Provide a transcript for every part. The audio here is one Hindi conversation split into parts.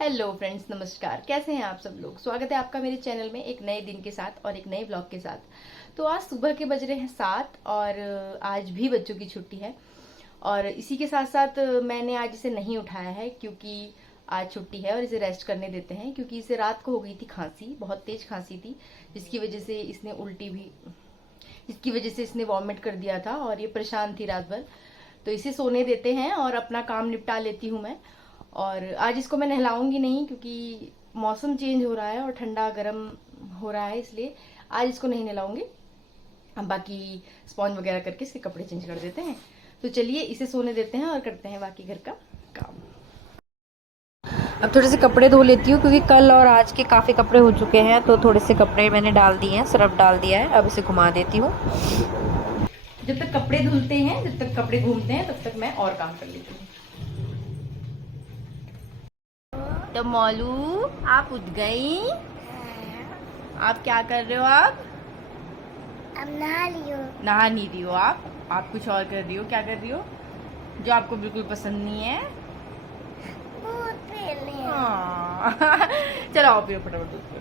हेलो फ्रेंड्स, नमस्कार। कैसे हैं आप सब लोग। स्वागत है आपका मेरे चैनल में एक नए दिन के साथ और एक नए ब्लॉग के साथ। तो आज सुबह के बज रहे हैं 7 और आज भी बच्चों की छुट्टी है। और इसी के साथ साथ मैंने आज इसे नहीं उठाया है क्योंकि आज छुट्टी है और इसे रेस्ट करने देते हैं, क्योंकि इसे रात को हो गई थी खांसी, बहुत तेज खांसी थी, जिसकी वजह से इसने उल्टी भी, जिसकी वजह से इसने वॉमिट कर दिया था और ये परेशान थी रात भर। तो इसे सोने देते हैं और अपना काम निपटा लेती हूँ मैं। और आज इसको मैं नहलाऊंगी नहीं क्योंकि मौसम चेंज हो रहा है और ठंडा गर्म हो रहा है, इसलिए आज इसको नहीं नहलाऊंगी। हम बाकी स्पॉन्ज वगैरह करके इसके कपड़े चेंज कर देते हैं। तो चलिए इसे सोने देते हैं और करते हैं बाकी घर का काम। अब थोड़े से कपड़े धो लेती हूँ क्योंकि कल और आज के काफ़ी कपड़े हो चुके हैं, तो थोड़े से कपड़े मैंने डाल दिए हैं, सर्फ डाल दिया है। अब इसे घुमा देती हूँ। जब तक कपड़े धुलते हैं, जब तक कपड़े घूमते हैं, तब तक मैं और काम कर लेती हूँ। तो मौलू, आप उठ गई? आप क्या कर रहे हो? अब नहा लियो। नहा नहीं रही हो आप कुछ और कर रही हो। क्या कर रही हो जो आपको बिल्कुल पसंद नहीं है? दूध पी लियो। हाँ। चलो आओ पियो फटाफट दूध पियो।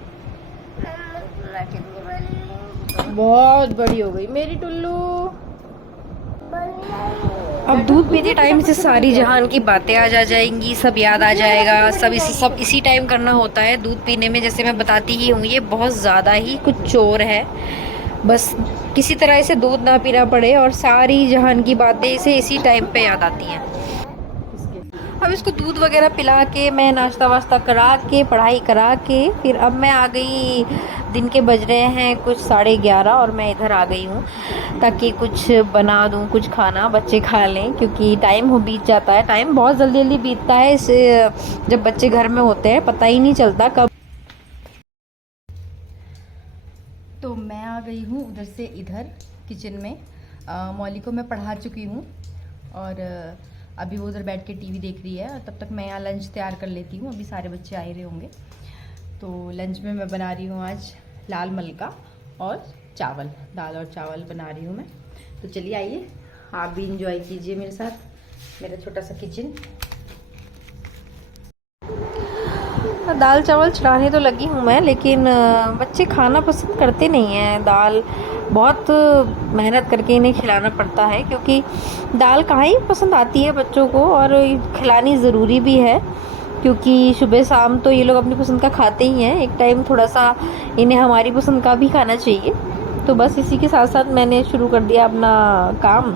मम्मा कितनी बड़ी बहुत बड़ी हो गई मेरी टुल्लू। बड़ी। अब दूध पीते टाइम से सारी जहान की बातें आ जाएंगी, सब याद आ जाएगा। सब इसी टाइम करना होता है दूध पीने में। जैसे मैं बताती ही हूँ, ये बहुत ज़्यादा ही कुछ चोर है। बस किसी तरह इसे दूध ना पीना पड़े और सारी जहान की बातें इसे इसी टाइम पे याद आती हैं। अब इसको दूध वगैरह पिला के, मैं नाश्ता वास्ता करा के, पढ़ाई करा के, फिर अब मैं आ गई। दिन के बज रहे हैं कुछ 11:30 और मैं इधर आ गई हूँ ताकि कुछ बना दूँ, कुछ खाना बच्चे खा लें, क्योंकि टाइम हो बीत जाता है। टाइम बहुत जल्दी जल्दी बीतता है इस जब बच्चे घर में होते हैं, पता ही नहीं चलता कब। तो मैं आ गई हूँ उधर से इधर किचन में। मौली को मैं पढ़ा चुकी हूँ और अभी वो उधर बैठ के टीवी देख रही है, और तब तक मैं यहाँ लंच तैयार कर लेती हूँ। अभी सारे बच्चे आए रहे होंगे। तो लंच में मैं बना रही हूँ आज लाल मलका और चावल, दाल और चावल बना रही हूँ मैं। तो चलिए आइए, आप भी इंजॉय कीजिए मेरे साथ मेरा छोटा सा किचन। दाल चावल चढ़ाने तो लगी हूँ मैं, लेकिन बच्चे खाना पसंद करते नहीं हैं दाल। बहुत मेहनत करके इन्हें खिलाना पड़ता है, क्योंकि दाल कहाँ ही पसंद आती है बच्चों को, और खिलानी ज़रूरी भी है, क्योंकि सुबह शाम तो ये लोग अपनी पसंद का खाते ही हैं। एक टाइम थोड़ा सा इन्हें हमारी पसंद का भी खाना चाहिए। तो बस इसी के साथ साथ मैंने शुरू कर दिया अपना काम।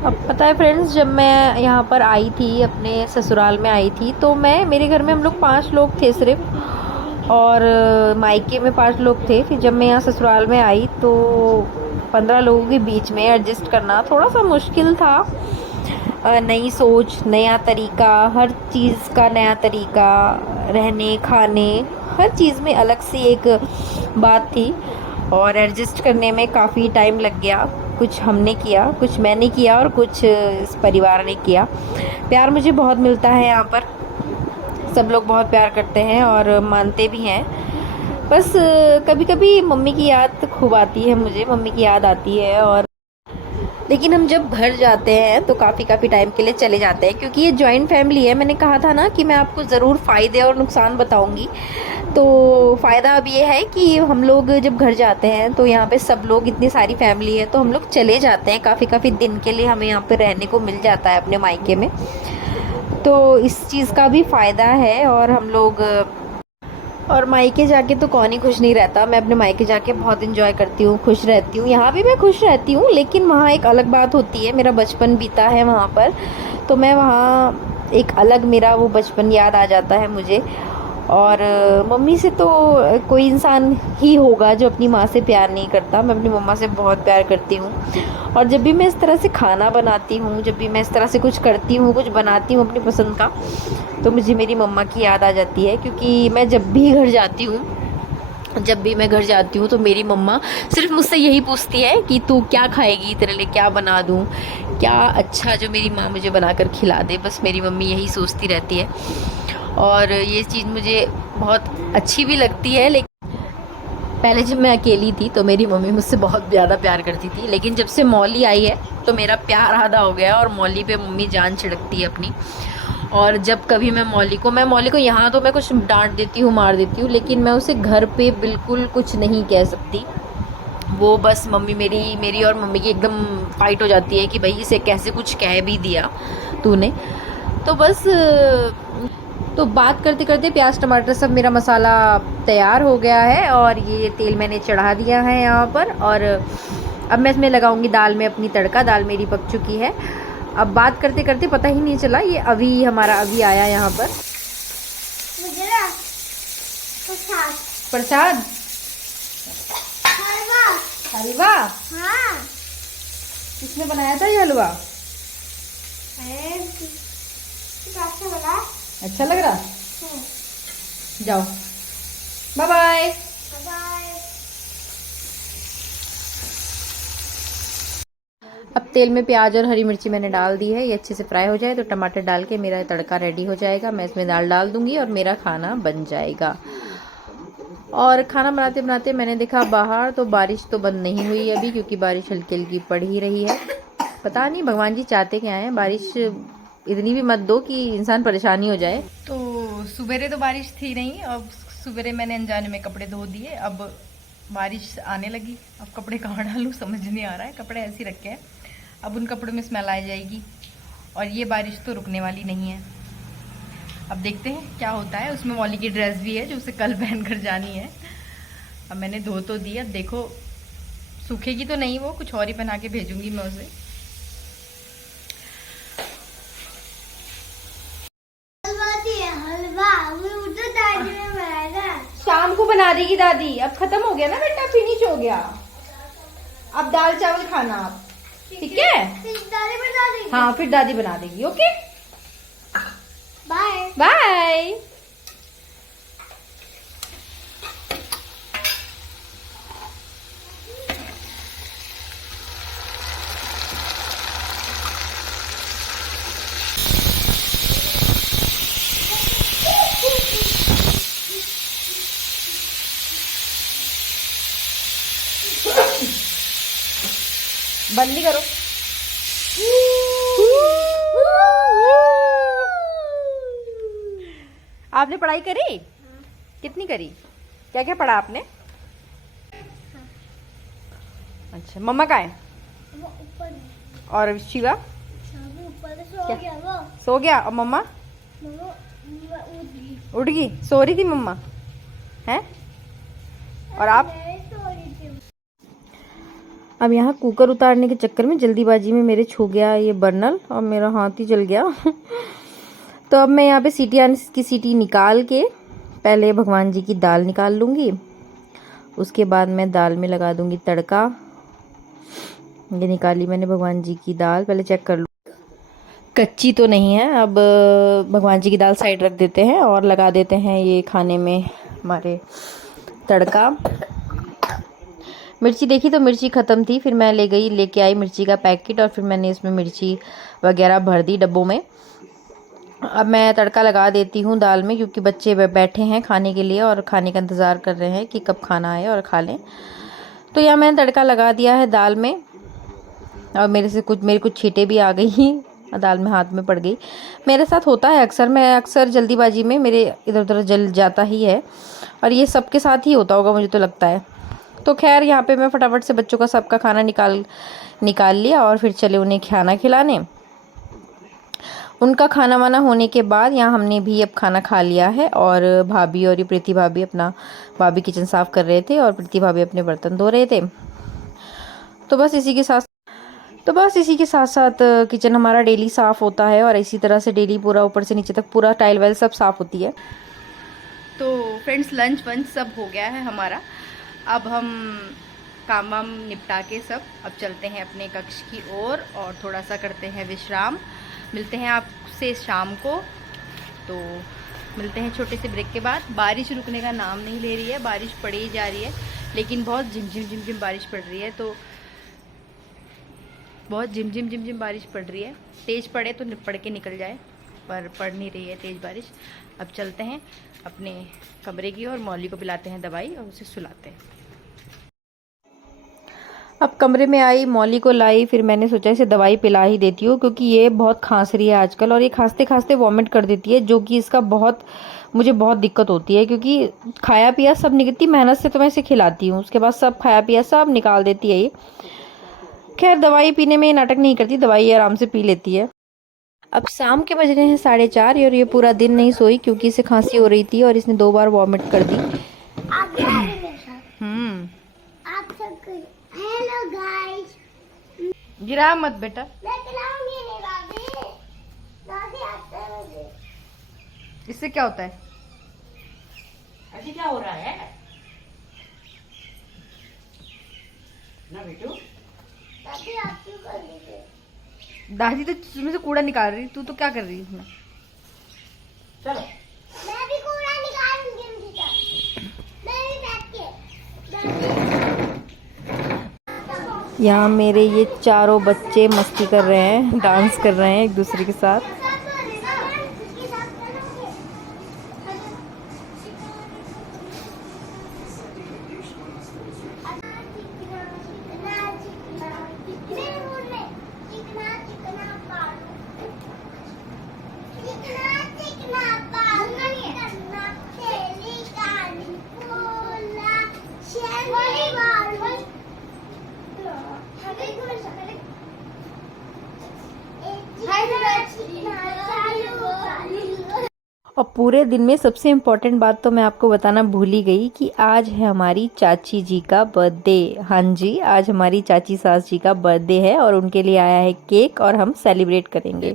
अब पता है फ्रेंड्स, जब मैं यहाँ पर आई थी, अपने ससुराल में आई थी, तो मेरे घर में हम लोग 5 लोग थे सिर्फ, और मायके में 5 लोग थे। फिर जब मैं यहाँ ससुराल में आई तो 15 लोगों के बीच में एडजस्ट करना थोड़ा सा मुश्किल था। नई सोच, नया तरीका, हर चीज़ का नया तरीका, रहने खाने हर चीज़ में अलग सी एक बात थी, और एडजस्ट करने में काफ़ी टाइम लग गया। कुछ हमने किया, कुछ मैंने किया, और कुछ इस परिवार ने किया। प्यार मुझे बहुत मिलता है यहाँ पर, सब लोग बहुत प्यार करते हैं और मानते भी हैं। बस कभी कभी मम्मी की याद खूब आती है, मुझे मम्मी की याद आती है। और लेकिन हम जब घर जाते हैं तो काफ़ी टाइम के लिए चले जाते हैं, क्योंकि ये जॉइंट फैमिली है। मैंने कहा था ना कि मैं आपको ज़रूर फ़ायदे और नुकसान बताऊंगी। तो फ़ायदा अब ये है कि हम लोग जब घर जाते हैं तो यहाँ पे सब लोग, इतनी सारी फैमिली है, तो हम लोग चले जाते हैं काफ़ी दिन के लिए, हमें यहाँ पे रहने को मिल जाता है अपने मायके में। तो इस चीज़ का भी फ़ायदा है। और मायके जाके तो कौन ही खुश नहीं रहता। मैं अपने मायके जाके बहुत इंजॉय करती हूँ, खुश रहती हूँ। यहाँ भी मैं खुश रहती हूँ, लेकिन वहाँ एक अलग बात होती है। मेरा बचपन बीता है वहाँ पर, तो मैं वहाँ एक अलग, मेरा वो बचपन याद आ जाता है मुझे। और मम्मी से तो कोई इंसान ही होगा जो अपनी माँ से प्यार नहीं करता। मैं अपनी मम्मा से बहुत प्यार करती हूँ, और जब भी मैं इस तरह से खाना बनाती हूँ, जब भी मैं इस तरह से कुछ करती हूँ, कुछ बनाती हूँ अपनी पसंद का, तो मुझे मेरी मम्मा की याद आ जाती है। क्योंकि मैं जब भी घर जाती हूँ, तो मेरी मम्मा सिर्फ मुझसे यही पूछती है कि तू क्या खाएगी, तेरे लिए क्या बना दूँ, क्या अच्छा जो मेरी माँ मुझे बनाकर खिला दे। बस मेरी मम्मी यही सोचती रहती है, और ये चीज़ मुझे बहुत अच्छी भी लगती है। पहले जब मैं अकेली थी तो मेरी मम्मी मुझसे बहुत ज़्यादा प्यार करती थी, लेकिन जब से मौली आई है तो मेरा प्यार आधा हो गया और मौली पे मम्मी जान छिड़कती है अपनी। और जब कभी मैं मौली को यहाँ तो मैं कुछ डांट देती हूँ, मार देती हूँ, लेकिन मैं उसे घर पे बिल्कुल कुछ नहीं कह सकती। वो बस मम्मी मेरी और मम्मी की एकदम फाइट हो जाती है कि भाई इसे कैसे कुछ कह भी दिया तूने। तो बस तो बात करते करते प्याज टमाटर सब मेरा मसाला तैयार हो गया है और ये तेल मैंने चढ़ा दिया है यहाँ पर। और अब मैं इसमें लगाऊंगी दाल में अपनी तड़का। दाल मेरी पक चुकी है। अब बात करते करते पता ही नहीं चला ये अभी हमारा अभी आया यहाँ पर मुझे ना प्रसाद प्रसाद। हलवा। हलवा? हाँ। किसने बनाया था ये हलवा? अच्छा बना। अच्छा लग रहा? जाओ, बाय बाय। बाय। अब तेल में प्याज और हरी मिर्ची मैंने डाल दी है। ये अच्छे से फ्राई हो जाए तो टमाटर डाल के मेरा तड़का रेडी हो जाएगा। मैं इसमें दाल डाल दूंगी और मेरा खाना बन जाएगा। और खाना बनाते बनाते मैंने देखा बाहर तो बारिश तो बंद नहीं हुई अभी, क्योंकि बारिश हल्की हल्की पड़ ही रही है। पता नहीं भगवान जी चाहते क्या है, बारिश इतनी भी मत दो कि इंसान परेशानी हो जाए। तो सुबेरे तो बारिश थी नहीं, अब सुबेरे मैंने अनजाने में कपड़े धो दिए। अब बारिश आने लगी, अब कपड़े कहाँ डालूँ समझ नहीं आ रहा है। कपड़े ऐसे ही रखे हैं, अब उन कपड़ों में स्मेल आ जाएगी और ये बारिश तो रुकने वाली नहीं है। अब देखते हैं क्या होता है। उसमें मौली की ड्रेस भी है जो उसे कल पहन कर जानी है। अब मैंने धो तो दी, अब देखो सूखेगी तो नहीं, वो कुछ और ही पहना के भेजूंगी मैं उसे। शाम को बना देगी दादी, अब खत्म हो गया ना बेटा, फिनिश हो गया। अब दाल चावल खाना आप, ठीक है? दादी बना देगी। हाँ फिर दादी बना देगी। Okay bye bye. बंदी करो। आपने पढ़ाई करी? कितनी करी? क्या क्या पढ़ा आपने? अच्छा, मम्मा कहाँ है? वो ऊपर है। और शिवा शामी ऊपर सो क्या? गया वो। सो गया? और मम्मा वो उठ गई। उठ गई? सो रही थी मम्मा हैं? और आप? मैं सो रही थी। अब यहाँ कुकर उतारने के चक्कर में जल्दीबाजी में मेरे छू गया ये बर्नल और मेरा हाथ ही जल गया। तो अब मैं यहाँ पे सीटी निकाल के पहले भगवान जी की दाल निकाल लूँगी, उसके बाद मैं दाल में लगा दूँगी तड़का। ये निकाली मैंने भगवान जी की दाल, पहले चेक कर लूँ कच्ची तो नहीं है। अब भगवान जी की दाल साइड रख देते हैं और लगा देते हैं ये खाने में हमारे तड़का। मिर्ची देखी तो मिर्ची ख़त्म थी, फिर मैं लेके आई मिर्ची का पैकेट और फिर मैंने इसमें मिर्ची वगैरह भर दी डब्बों में। अब मैं तड़का लगा देती हूँ दाल में, क्योंकि बच्चे बैठे हैं खाने के लिए और खाने का इंतज़ार कर रहे हैं कि कब खाना आए और खा लें। तो यहाँ मैंने तड़का लगा दिया है दाल में और मेरे कुछ छींटे भी आ गई दाल में, हाथ में पड़ गई। मेरे साथ होता है अक्सर, मैं अक्सर जल्दीबाजी में मेरे इधर उधर जल जाता ही है और ये सबके साथ ही होता होगा मुझे तो लगता है। तो खैर यहाँ पे मैं फटाफट से बच्चों का सबका खाना निकाल लिया और फिर चले उन्हें खाना खिलाने। उनका खाना वाना होने के बाद यहाँ हमने भी अब खाना खा लिया है और भाभी और ये प्रीति भाभी भाभी किचन साफ़ कर रहे थे और प्रीति भाभी अपने बर्तन धो रहे थे। तो बस इसी के साथ साथ किचन हमारा डेली साफ़ होता है और इसी तरह से डेली पूरा ऊपर से नीचे तक पूरा टाइल वाइल सब साफ़ होती है। तो फ्रेंड्स लंच वंच सब हो गया है हमारा। अब हम काम वाम निपटा के सब अब चलते हैं अपने कक्ष की ओर और थोड़ा सा करते हैं विश्राम। मिलते हैं आपसे शाम को। तो मिलते हैं छोटे से ब्रेक के बाद। बारिश रुकने का नाम नहीं ले रही है, बारिश पड़ी ही जा रही है, लेकिन बहुत झिमझिम बारिश पड़ रही है। तो बहुत झिमझिम बारिश पड़ रही है, तेज़ पड़े तो पड़ के निकल जाए, पर पड़ नहीं रही है तेज़ बारिश। अब चलते हैं अपने कमरे की और मौली को पिलाते हैं दवाई और उसे सुलाते हैं। अब कमरे में आई, मौली को लाई, फिर मैंने सोचा इसे दवाई पिला ही देती हूँ क्योंकि ये बहुत खांस रही है आजकल और ये खांसते खांसते वॉमिट कर देती है, जो कि इसका मुझे बहुत दिक्कत होती है क्योंकि खाया पिया सब निकलती मेहनत से तो मैं इसे खिलाती हूँ, उसके बाद सब खाया पिया सब निकाल देती है ये। खैर दवाई पीने में नाटक नहीं करती, दवाई आराम से पी लेती है। अब शाम के बज रहे हैं 4:30 और ये पूरा दिन नहीं सोई क्योंकि इसे खांसी हो रही थी और इसने 2 बार वॉमिट कर दी। आप भी आ रहे मेरे साथ। आप सब हेलो गाइस। गिरा मत बेटा। मैं खिलाऊंगी नहीं दादी। दादी आते हैं मुझे। इससे क्या होता है? ऐसे क्या हो रहा है ना बेटू? दादी आप क्यों कर लीजिए? दादी तो उसमें से कूड़ा निकाल रही, तू तो क्या कर रही है इसमें? चलो मैं भी कूड़ा निकालूंगी उनकी तरफ। मैं भी बैठ के यहाँ मेरे ये चारों बच्चे मस्ती कर रहे हैं, डांस कर रहे हैं एक दूसरे के साथ। और पूरे दिन में सबसे इम्पोर्टेंट बात तो मैं आपको बताना भूल ही गई कि आज है हमारी चाची जी का बर्थडे। हाँ जी, आज हमारी चाची सास जी का बर्थडे है और उनके लिए आया है केक और हम सेलिब्रेट करेंगे।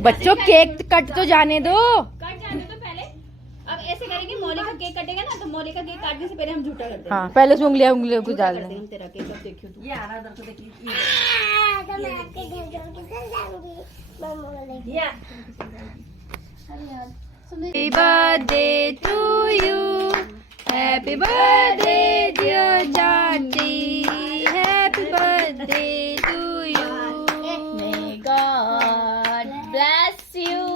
बच्चों केक कट तो जाने दो। कट जाने तो पहले। अब ऐसे करेंगे, मौली का केक कटेगा ना तो मौली का केक काटने से पहले हम झूठा करते हैं। हाँ, पहले उसमें उंगलियां कुछ डाल देंगे। हम तेरा केक अब देखियो तू। ये आ रहा दर्द देखिए। तो मैं आपके घर जाऊंगी, चल जाऊंगी। मम्मा बोलेगी ये Happy birthday to you. Happy birthday dear Chachi. Happy birthday to you. May God bless you.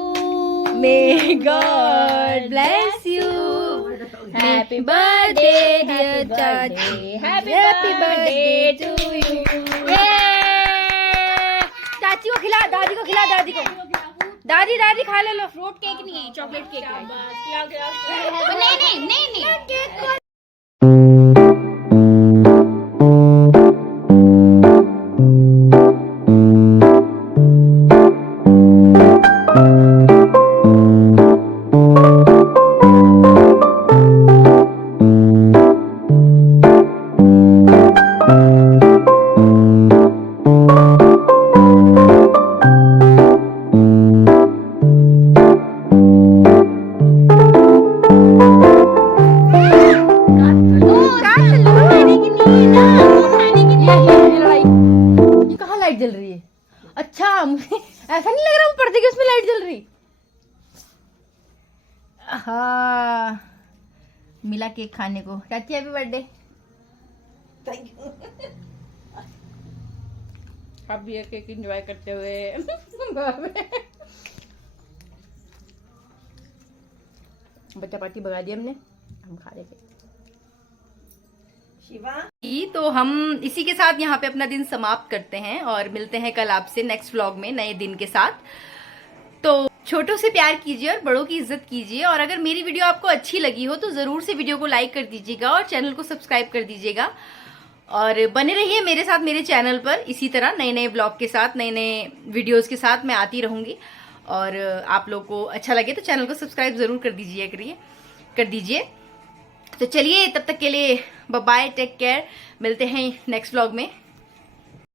May God bless you. Happy birthday dear Chachi. Happy birthday to you. चाची को खिला, दादी को खिला, दादी को। दादी दादी खा ले लो। फ्रूट केक नहीं है, चॉकलेट केक है। नहीं नहीं नहीं नहीं। जल रही है। अच्छा, मुझे ऐसा नहीं लग रहा वो पर्दे की उसमें लाइट जल रही। हाँ, मिला केक खाने को। चाची हैप्पी बर्थडे। आप भी केक एंजॉय करते हुए बच्चा पार्टी भगा दी हमने, हम खा रहे थे। शिवा तो हम इसी के साथ यहाँ पे अपना दिन समाप्त करते हैं और मिलते हैं कल आपसे नेक्स्ट व्लॉग में नए दिन के साथ। तो छोटों से प्यार कीजिए और बड़ों की इज्जत कीजिए, और अगर मेरी वीडियो आपको अच्छी लगी हो तो जरूर से वीडियो को लाइक कर दीजिएगा और चैनल को सब्सक्राइब कर दीजिएगा। और बने रहिए मेरे साथ मेरे चैनल पर, इसी तरह नए नए ब्लॉग के साथ, नए नए वीडियोस के साथ मैं आती रहूंगी। और आप लोग को अच्छा लगे तो चैनल को सब्सक्राइब जरूर कर दीजिए। तो चलिए, तब तक के लिए बाय बाय, टेक केयर। मिलते हैं नेक्स्ट व्लॉग में।